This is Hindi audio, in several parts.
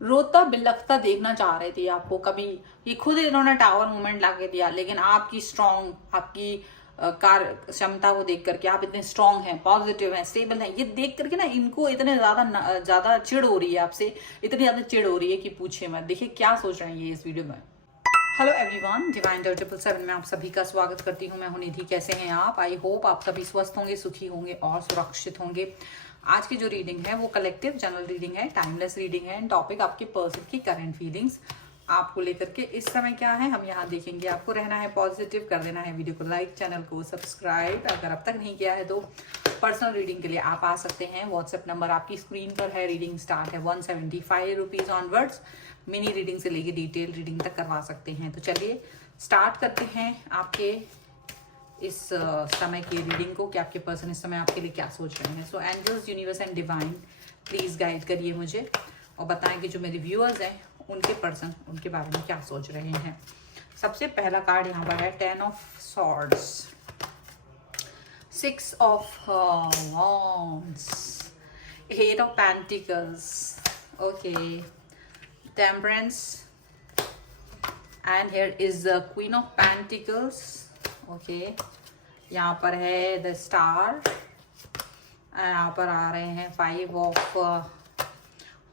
रोता बिलखता देखना चाह रहे थे आपको कभी। ये खुद इन्होंने टावर मूवमेंट ला के दिया, लेकिन आपकी स्ट्रॉन्ग, आपकी कार्य क्षमता को देख करके, आप इतने स्ट्रॉन्ग हैं, पॉजिटिव हैं, स्टेबल हैं, ये देख करके ना इनको इतने ज्यादा चिढ़ हो रही है आपसे, इतनी ज्यादा चिढ़ हो रही है कि पूछे मत। देखिए क्या सोच रहे हैं ये इस वीडियो में। हेलो एवरीवन, डिवाइन 777 में आप सभी का स्वागत करती हूँ। मैं हूं निधि। कैसे हैं आप? आई होप आप सभी स्वस्थ होंगे, सुखी होंगे और सुरक्षित होंगे। आज की जो रीडिंग है वो कलेक्टिव जनरल रीडिंग है, टाइमलेस रीडिंग है। टॉपिक आपके पर्सन की करंट फीलिंग्स आपको लेकर के इस समय क्या है हम यहाँ देखेंगे। आपको रहना है पॉजिटिव, कर देना है वीडियो को लाइक, चैनल को सब्सक्राइब अगर अब तक नहीं किया है तो। पर्सनल रीडिंग के लिए आप आ सकते हैं। व्हाट्सएप नंबर आपकी स्क्रीन पर है। रीडिंग स्टार्ट है 175 रुपीज ऑनवर्ड्स। मिनी रीडिंग से लेके डिटेल रीडिंग तक करवा सकते हैं। तो चलिए स्टार्ट करते हैं आपके इस समय की रीडिंग को कि आपके पर्सन इस समय आपके लिए क्या सोच रहे हैं। So angels, universe and divine please guide करिए मुझे और बताएं कि जो मेरे व्यूअर्स हैं उनके पर्सन उनके बारे में क्या सोच रहे हैं। सबसे पहला कार्ड यहाँ पर है 10 of swords, 6 of wands, 8 of pentacles, okay, temperance, and here is the queen of pentacles, okay. यहाँ पर है द स्टार, यहाँ पर आ रहे हैं 5 of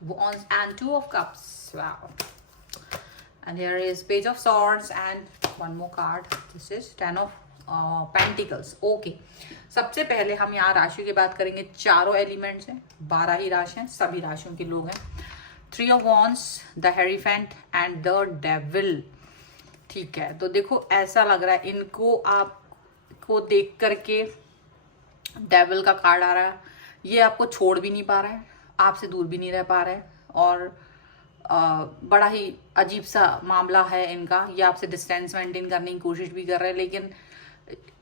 wands and 2 of cups, wow, and here is page of swords and one more card, this is 10 of pentacles, okay. सबसे पहले हम यहाँ राशि की बात करेंगे। चारों एलिमेंट्स हैं, 12 ही राशि हैं, सभी राशियों के लोग हैं। 3 of wands, the hierophant and the devil, ठीक है। तो देखो ऐसा लग रहा है इनको आपको देख करके डेविल का कार्ड आ रहा है। ये आपको छोड़ भी नहीं पा रहा है, आपसे दूर भी नहीं रह पा रहा है, और बड़ा ही अजीब सा मामला है इनका। ये आपसे डिस्टेंस मेंटेन करने की कोशिश भी कर रहे हैं, लेकिन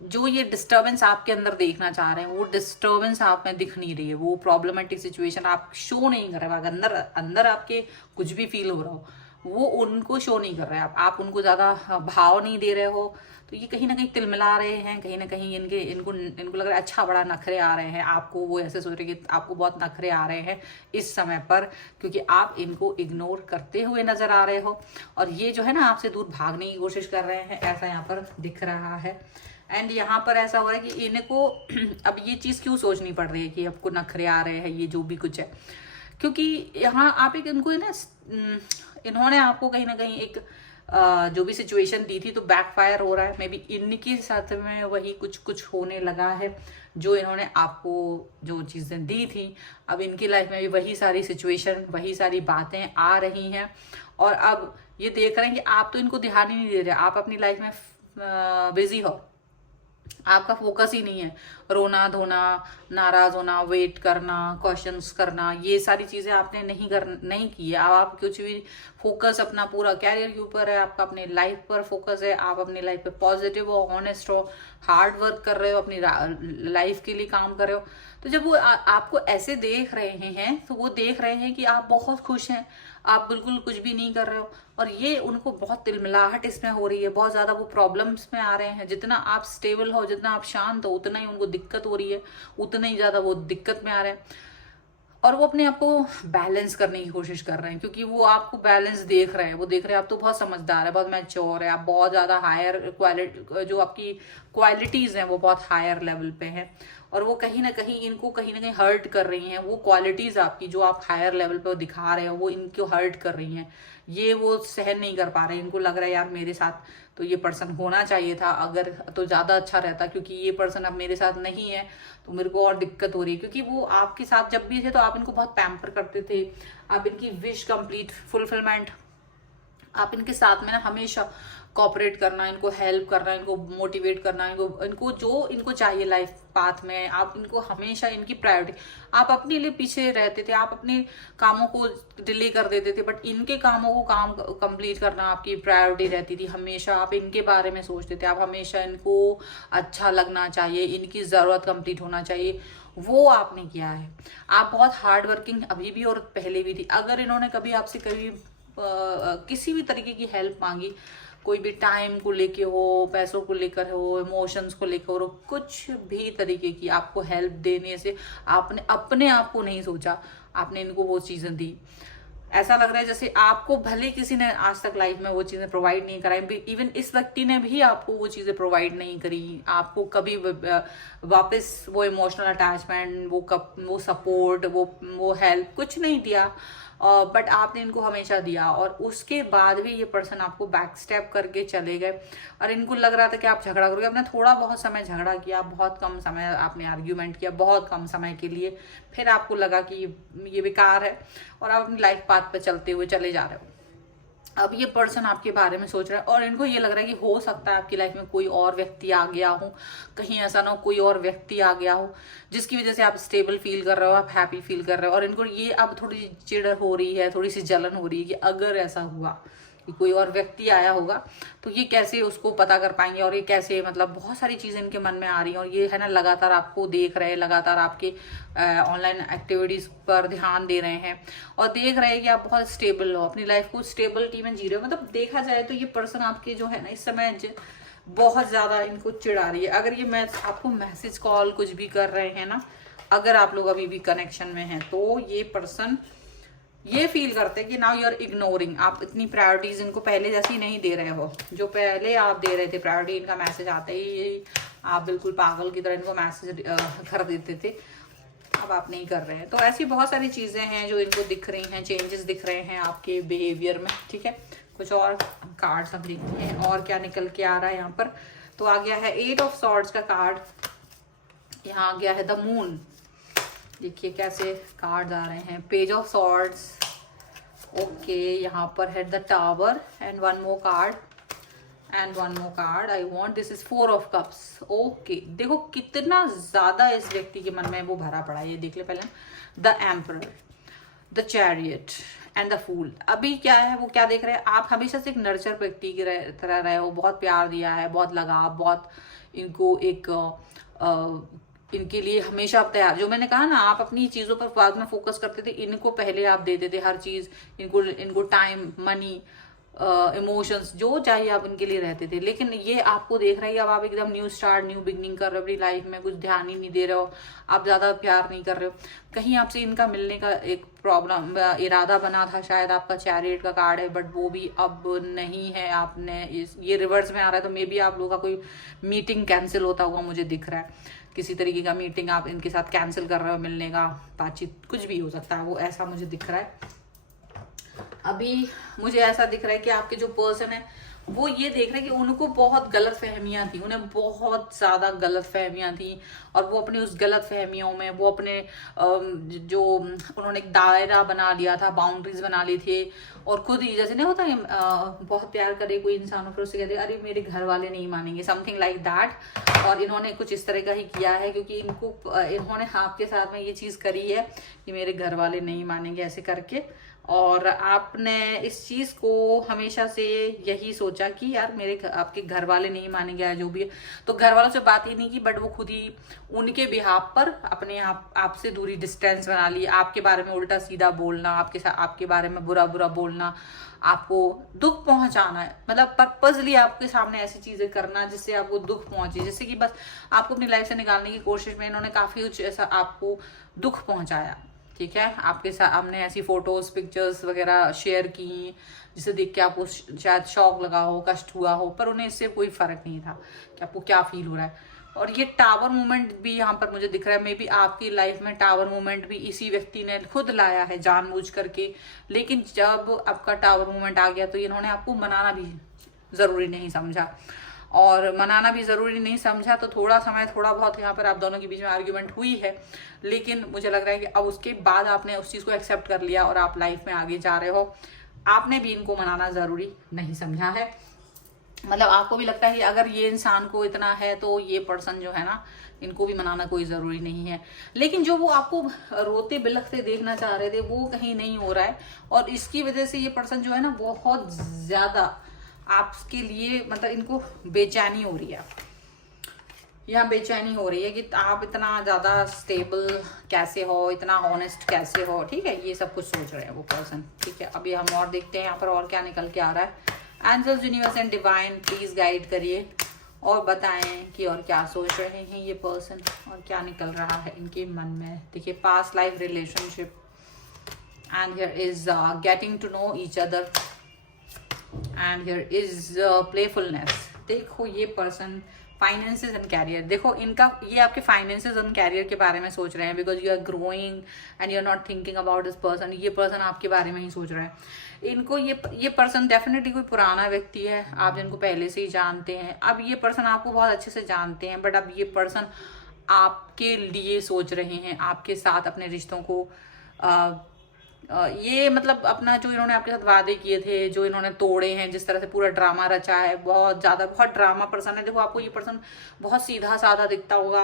जो ये डिस्टर्बेंस आपके अंदर देखना चाह रहे हैं वो डिस्टर्बेंस आप में दिख नहीं रही है। वो प्रॉब्लमेटिक सिचुएशन आप शो नहीं कर रहे। अंदर अंदर आपके कुछ भी फील हो रहा हो वो उनको शो नहीं कर रहे हैं। आप उनको ज़्यादा भाव नहीं दे रहे हो, तो ये कहीं ना कहीं तिलमिला रहे हैं। कहीं ना कहीं इनको लग रहा है अच्छा बड़ा नखरे आ रहे हैं आपको। वो ऐसे सोच रहे कि आपको बहुत नखरे आ रहे हैं इस समय पर, क्योंकि आप इनको इग्नोर करते हुए नजर आ रहे हो और ये जो है ना आपसे दूर भागने की कोशिश कर रहे हैं, ऐसा यहाँ पर दिख रहा है। एंड यहाँ पर ऐसा हो रहा है कि इनको अब ये चीज़ क्यों सोचनी पड़ रही है कि आपको नखरे आ रहे हैं, ये जो भी कुछ है, क्योंकि यहाँ आप एक इनको ना इन्होंने आपको कहीं ना कहीं एक जो भी सिचुएशन दी थी तो बैकफायर हो रहा है। मे बी इनके साथ में वही कुछ होने लगा है जो इन्होंने आपको जो चीज़ें दी थी। अब इनकी लाइफ में भी वही सारी सिचुएशन, वही सारी बातें आ रही हैं और अब ये देख रहे हैं कि आप तो इनको ध्यान ही नहीं दे रहे। आप अपनी लाइफ में बिजी हो, आपका फोकस ही नहीं है। रोना धोना, नाराज होना, वेट करना, क्वेश्चंस करना, ये सारी चीजें आपने नहीं की है। आप कुछ भी फोकस अपना पूरा कैरियर के ऊपर है, आपका अपने लाइफ पर फोकस है। आप अपनी लाइफ पे पॉजिटिव हो, ऑनेस्ट हो, हार्ड वर्क कर रहे हो, अपनी लाइफ के लिए काम कर रहे हो। तो जब वो आपको ऐसे देख रहे हैं तो वो देख रहे हैं कि आप बहुत खुश हैं, आप बिल्कुल कुछ भी नहीं कर रहे हो, और ये उनको बहुत तिलमिलाहट इसमें हो रही है। बहुत ज्यादा वो प्रॉब्लम्स में आ रहे हैं। जितना आप स्टेबल हो, जितना आप शांत हो, उतना ही उनको दिक्कत हो रही है, उतना ही ज्यादा वो दिक्कत में आ रहे हैं और वो अपने आप को बैलेंस करने की कोशिश कर रहे हैं, क्योंकि वो आपको बैलेंस देख रहे हैं। वो देख रहे हैं आप तो बहुत समझदार है, बहुत मैच्योर है, आप बहुत ज्यादा हायर क्वालिटी, जो आपकी क्वालिटीज हैं वो बहुत हायर लेवल पे हैं, और वो कहीं ना कहीं इनको कहीं ना कहीं हर्ट कर रही हैं। वो क्वालिटीज आपकी जो आप हायर लेवल पे दिखा रहे हो वो इनको हर्ट कर रही हैं। ये वो सहन नहीं कर पा रहे। इनको लग रहा है यार मेरे साथ तो ये पर्सन होना चाहिए था, अगर तो ज्यादा अच्छा रहता, क्योंकि ये पर्सन अब मेरे साथ नहीं है तो मेरे को और दिक्कत हो रही है। क्योंकि वो आपके साथ जब भी थे तो आप इनको बहुत पैम्पर करते थे, आप इनकी विश कंप्लीट फुलफिलमेंट, आप इनके साथ में ना हमेशा कॉपरेट करना, इनको हेल्प करना, इनको मोटिवेट करना, इनको जो इनको चाहिए लाइफ पाथ में, आप इनको हमेशा इनकी प्रायोरिटी। आप अपने लिए पीछे रहते थे, आप अपने कामों को डिले कर देते थे, बट इनके कामों को काम कंप्लीट करना आपकी प्रायोरिटी रहती थी। हमेशा आप इनके बारे में सोचते थे, आप हमेशा इनको अच्छा लगना चाहिए, इनकी ज़रूरत कंप्लीट होना चाहिए, वो आपने किया है। आप बहुत हार्ड वर्किंग अभी भी और पहले भी थी। अगर इन्होंने कभी आपसे कभी किसी भी तरीके की हेल्प मांगी, कोई भी टाइम को लेके हो, पैसों को लेकर हो, इमोशंस को लेकर हो, कुछ भी तरीके की आपको हेल्प देने से आपने अपने आप को नहीं सोचा, आपने इनको वो चीजें दी। ऐसा लग रहा है जैसे आपको भले किसी ने आज तक लाइफ में वो चीजें प्रोवाइड नहीं कराई, इवन इस व्यक्ति ने भी आपको वो चीजें प्रोवाइड नहीं करी, आपको कभी वापस वो इमोशनल अटैचमेंट, वो सपोर्ट, वो हेल्प कुछ नहीं दिया, बट आपने इनको हमेशा दिया, और उसके बाद भी ये पर्सन आपको बैक स्टेप करके चले गए। और इनको लग रहा था कि आप झगड़ा करोगे, आपने थोड़ा बहुत समय झगड़ा किया, बहुत कम समय आपने आर्ग्यूमेंट किया, बहुत कम समय के लिए, फिर आपको लगा कि ये बेकार है, और आप अपनी लाइफ पाथ पे चलते हुए चले जा रहे हो। अब ये पर्सन आपके बारे में सोच रहा है, और इनको ये लग रहा है कि हो सकता है आपकी लाइफ में कोई और व्यक्ति आ गया हो, कहीं ऐसा ना हो कोई और व्यक्ति आ गया हो जिसकी वजह से आप स्टेबल फील कर रहे हो, आप हैप्पी फील कर रहे हो, और इनको ये अब थोड़ी चिढ़ हो रही है, थोड़ी सी जलन हो रही है कि अगर ऐसा हुआ कि कोई और व्यक्ति आया होगा तो ये कैसे उसको पता कर पाएंगे, और ये कैसे, मतलब बहुत सारी चीजें इनके मन में आ रही हैं, और ये है ना लगातार आपको देख रहे हैं, लगातार आपके ऑनलाइन एक्टिविटीज पर ध्यान दे रहे हैं, और देख रहे हैं कि आप बहुत स्टेबल हो, अपनी लाइफ को स्टेबिलिटी में जी रहे हो। मतलब देखा जाए तो ये पर्सन आपके जो है ना इस समय बहुत ज्यादा इनको चिढ़ा रही है। अगर ये मैं आपको मैसेज कॉल कुछ भी कर रहे हैं ना, अगर आप लोग अभी भी कनेक्शन में हैं, तो ये पर्सन ये फील करते हैं कि नाउ यू आर इग्नोरिंग, आप इतनी प्रायोरिटीज इनको पहले जैसी नहीं दे रहे हो, जो पहले आप दे रहे थे प्रायोरिटी, इनका मैसेज आते ही आप बिल्कुल पागल की तरह इनको मैसेज कर देते थे, अब आप नहीं कर रहे हैं। तो ऐसी बहुत सारी चीजें हैं जो इनको दिख रही हैं, चेंजेस दिख रहे हैं आपके बिहेवियर में, ठीक है। कुछ और कार्ड्स हम देखते हैं और क्या निकल के आ रहा है यहाँ पर। तो आ गया है 8 ऑफ सॉर्ड्स का कार्ड, यहाँ आ गया है द मून, देखिए कैसे कार्ड्स आ रहे हैं, पेज ऑफ सॉर्ड्स, ओके, यहाँ पर है the tower and one more card and one more card I want, this is 4 of cups, okay. देखो कितना ज्यादा इस व्यक्ति के मन में वो भरा पड़ा है, ये देख ले पहले, the emperor, the chariot and the fool. अभी क्या है, वो क्या देख रहे हैं, आप हमेशा से एक नर्चर व्यक्ति की तरह रहे हो, बहुत प्यार दिया है, बहुत लगाव, बहुत इनको एक इनके लिए हमेशा आप तैयार, जो मैंने कहा ना आप अपनी चीजों पर बाद में फोकस करते थे, इनको पहले आप देते थे हर चीज, इनको टाइम, मनी, इमोशंस जो चाहिए आप इनके लिए रहते थे। लेकिन ये आपको देख रहा है अब आप एकदम न्यू स्टार्ट, न्यू बिगनिंग कर रहे हो अपनी लाइफ में, कुछ ध्यान ही नहीं दे रहे हो, आप ज्यादा प्यार नहीं कर रहे हो, कहीं आपसे इनका मिलने का एक प्रॉब्लम इरादा बना था, शायद आपका चैरियट का कार्ड है, बट वो भी अब नहीं है, आपने ये रिवर्स में आ रहा है, तो मे बी आप लोगों का कोई मीटिंग कैंसिल होता हुआ मुझे दिख रहा है, किसी तरीके का मीटिंग आप इनके साथ कैंसिल कर रहे हो, मिलने का, बातचीत, कुछ भी हो सकता है वो, ऐसा मुझे दिख रहा है। अभी मुझे ऐसा दिख रहा है कि आपके जो पर्सन है वो ये देख रहे हैं कि उनको बहुत गलत फहमियां थी, उन्हें बहुत ज्यादा गलत फहमियां थी, और वो अपनी उस गलत फहमियों में वो अपने जो उन्होंने एक दायरा बना लिया था, बाउंड्रीज बना ली थी, और खुद ही जैसे नहीं होता है बहुत प्यार करे कोई इंसान, फिर उससे कहते अरे मेरे घर वाले नहीं मानेंगे, समथिंग लाइक दैट। और इन्होंने कुछ इस तरह का ही किया है, क्योंकि इन्होंने आपके साथ में ये चीज करी है कि मेरे घर वाले नहीं मानेंगे ऐसे करके, और आपने इस चीज को हमेशा से यही सोचा कि यार आपके घर वाले नहीं मानेंगे या जो भी है, तो घर वालों से बात ही नहीं की, बट वो खुद ही उनके बिहाफ पर अपने आपसे दूरी, डिस्टेंस बना ली, आपके बारे में उल्टा सीधा बोलना, आपके बारे में बुरा बुरा बोलना, आपको दुख पहुंचाना है, मतलब पर्पजली आपके सामने ऐसी चीजें करना जिससे आपको दुख पहुंचे, जिससे कि बस आपको अपनी लाइफ से निकालने की कोशिश में इन्होंने काफी कुछ ऐसा आपको दुख पहुंचाया, ठीक है। आपके साथ हमने ऐसी फोटोज, पिक्चर्स वगैरह शेयर की जिसे देख के आपको शायद शौक लगा हो, कष्ट हुआ हो, पर उन्हें इससे कोई फर्क नहीं था कि आपको क्या फील हो रहा है। और ये टावर मूवमेंट भी यहाँ पर मुझे दिख रहा है, मे बी आपकी लाइफ में टावर मूवमेंट भी इसी व्यक्ति ने खुद लाया है जानबूझ करके, लेकिन जब आपका टावर मूवमेंट आ गया तो इन्होंने आपको मनाना भी जरूरी नहीं समझा, और मनाना भी जरूरी नहीं समझा, तो थोड़ा समय, थोड़ा बहुत यहाँ पर आप दोनों के बीच में आर्ग्यूमेंट हुई है, लेकिन मुझे लग रहा है कि अब उसके बाद आपने उस चीज को एक्सेप्ट कर लिया और आप लाइफ में आगे जा रहे हो। आपने भी इनको मनाना जरूरी नहीं समझा है, मतलब आपको भी लगता है कि अगर ये इंसान को इतना है तो ये पर्सन जो है ना, इनको भी मनाना कोई जरूरी नहीं है। लेकिन जो वो आपको रोते बिलखते देखना चाह रहे थे वो कहीं नहीं हो रहा है, और इसकी वजह से ये पर्सन जो है ना बहुत ज्यादा आपके लिए, मतलब इनको बेचैनी हो रही है, यहाँ बेचैनी हो रही है कि आप इतना ज्यादा स्टेबल कैसे हो, इतना ऑनेस्ट कैसे हो, ठीक है, ये सब कुछ सोच रहे हैं वो पर्सन, ठीक है। अभी हम और देखते हैं यहाँ पर और क्या निकल के आ रहा है। Angels, universe and divine please guide करिए और बताएं कि और क्या सोच रहे हैं ये पर्सन और क्या निकल रहा है इनके मन में। देखिए past life relationship and here is getting to know each other, and here is playfulness. देखो ये पर्सन फाइनेंसेस एंड कैरियर, देखो इनका ये आपके फाइनेंसेस एंड कैरियर के बारे में सोच रहे हैं, because you are growing and you are not thinking about this person. ये पर्सन आपके बारे में ही सोच रहा है. इनको ये पर्सन डेफिनेटली कोई पुराना व्यक्ति है, आप जिनको पहले से ही जानते हैं. अब ये पर्सन आपको बहुत अच्छे से जानते हैं, बट अब ये पर्सन आपके लिए सोच रहे हैं, आपके साथ अपने रिश्तों को ये मतलब अपना जो इन्होंने आपके साथ वादे किए थे, जो इन्होंने तोड़े हैं, जिस तरह से पूरा ड्रामा रचा है, बहुत ड्रामा पर्सन है. देखो आपको ये पर्सन बहुत सीधा साधा दिखता होगा,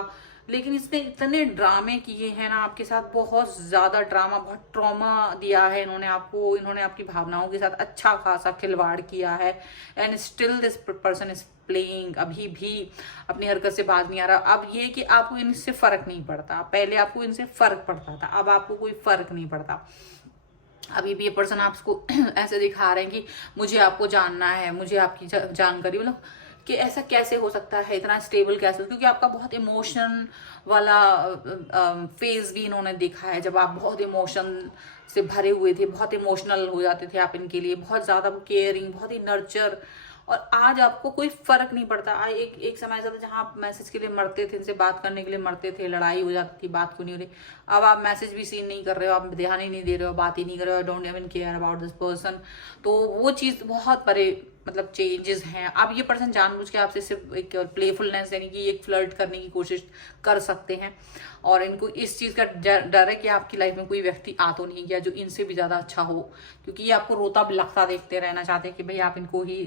लेकिन इसने इतने ड्रामे किए हैं ना आपके साथ, बहुत ज़्यादा ड्रामा, बहुत ट्रॉमा दिया है इन्होंने आपको. इन्होंने आपकी भावनाओं के साथ अच्छा खासा खिलवाड़ किया है, and still this person is playing. अभी भी अपनी हरकत से बाज नहीं आ रहा. अब ये कि आपको इनसे फर्क नहीं पड़ता. पहले आपको इनसे फर्क पड़ता था, अब आपको कोई फर्क नहीं पड़ता. अभी भी ये पर्सन आपको ऐसे दिखा रहे हैं कि मुझे आपको जानना है, मुझे आपकी जानकारी, मतलब कि ऐसा कैसे हो सकता है, इतना स्टेबल कैसे, क्योंकि आपका बहुत इमोशन वाला फेज भी इन्होंने देखा है, जब आप बहुत इमोशन से भरे हुए थे, बहुत इमोशनल हो जाते थे आप इनके लिए, बहुत ज़्यादा केयरिंग, बहुत ही नर्चर. और आज आपको कोई फर्क नहीं पड़ता. एक समय ऐसा था जहाँ आप मैसेज के लिए मरते थे, इनसे बात करने के लिए मरते थे, लड़ाई हो जाती थी, बात क्यों नहीं हो रही. अब आप मैसेज भी सीन नहीं कर रहे हो, आप ध्यान ही नहीं दे रहे हो, बात ही नहीं कर रहे हो, don't even care about this person. तो वो चीज़ बहुत बड़े मतलब चेंजेस हैं. अब ये पर्सन जानबूझ के आपसे सिर्फ एक प्लेफुलनेस यानी कि एक फ्लर्ट करने की कोशिश कर सकते हैं, और इनको इस चीज़ का डर है कि आपकी लाइफ में कोई व्यक्ति आ तो नहीं गया जो इनसे भी ज़्यादा अच्छा हो, क्योंकि ये आपको रोता बिलखता देखते रहना चाहते हैं कि भाई आप इनको ही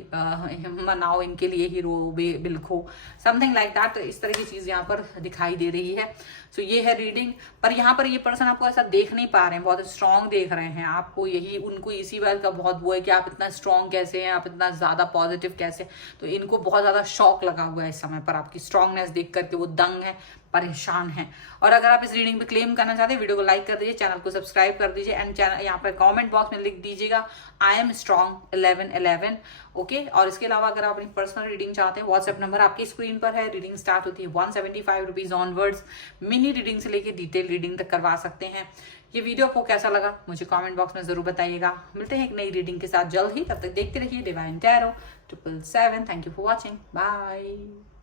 मनाओ, इनके लिए ही रो बिलखो, समथिंग लाइक दैट. इस तरह की चीज़ यहाँ पर दिखाई दे रही है. सो ये है रीडिंग. पर यहाँ पर ये पर्सन आपको ऐसा देख नहीं पा रहे हैं, बहुत स्ट्रांग देख रहे हैं आपको. यही उनको इसी बात का बहुत वो है कि आप इतना स्ट्रांग कैसे हैं, आप इतना ज़्यादा पॉजिटिव कैसे. तो इनको बहुत ज़्यादा शॉक लगा हुआ है इस समय पर आपकी स्ट्रांगनेस देख करके. वो दंग है, परेशान है. और अगर आप इस रीडिंग पे क्लेम करना चाहते हैं, वीडियो को लाइक कर दीजिए, चैनल को सब्सक्राइब कर दीजिए, एंड चैनल यहाँ पर कमेंट बॉक्स में लिख दीजिएगा आई एम स्ट्रॉन्ग 1111. ओके. और इसके अलावा अगर आप अपनी पर्सनल रीडिंग चाहते हैं, व्हाट्सएप नंबर आपकी स्क्रीन पर है. रीडिंग स्टार्ट होती है 175 रुपीज ऑनवर्ड्स. मिनी रीडिंग से लेके डिटेल रीडिंग तक करवा सकते हैं. ये वीडियो आपको कैसा लगा मुझे कमेंट बॉक्स में जरूर बताइएगा. मिलते हैं एक नई रीडिंग के साथ जल्द ही. तब तक देखते रहिए Divine Tarot 777. Thank you for watching. Bye.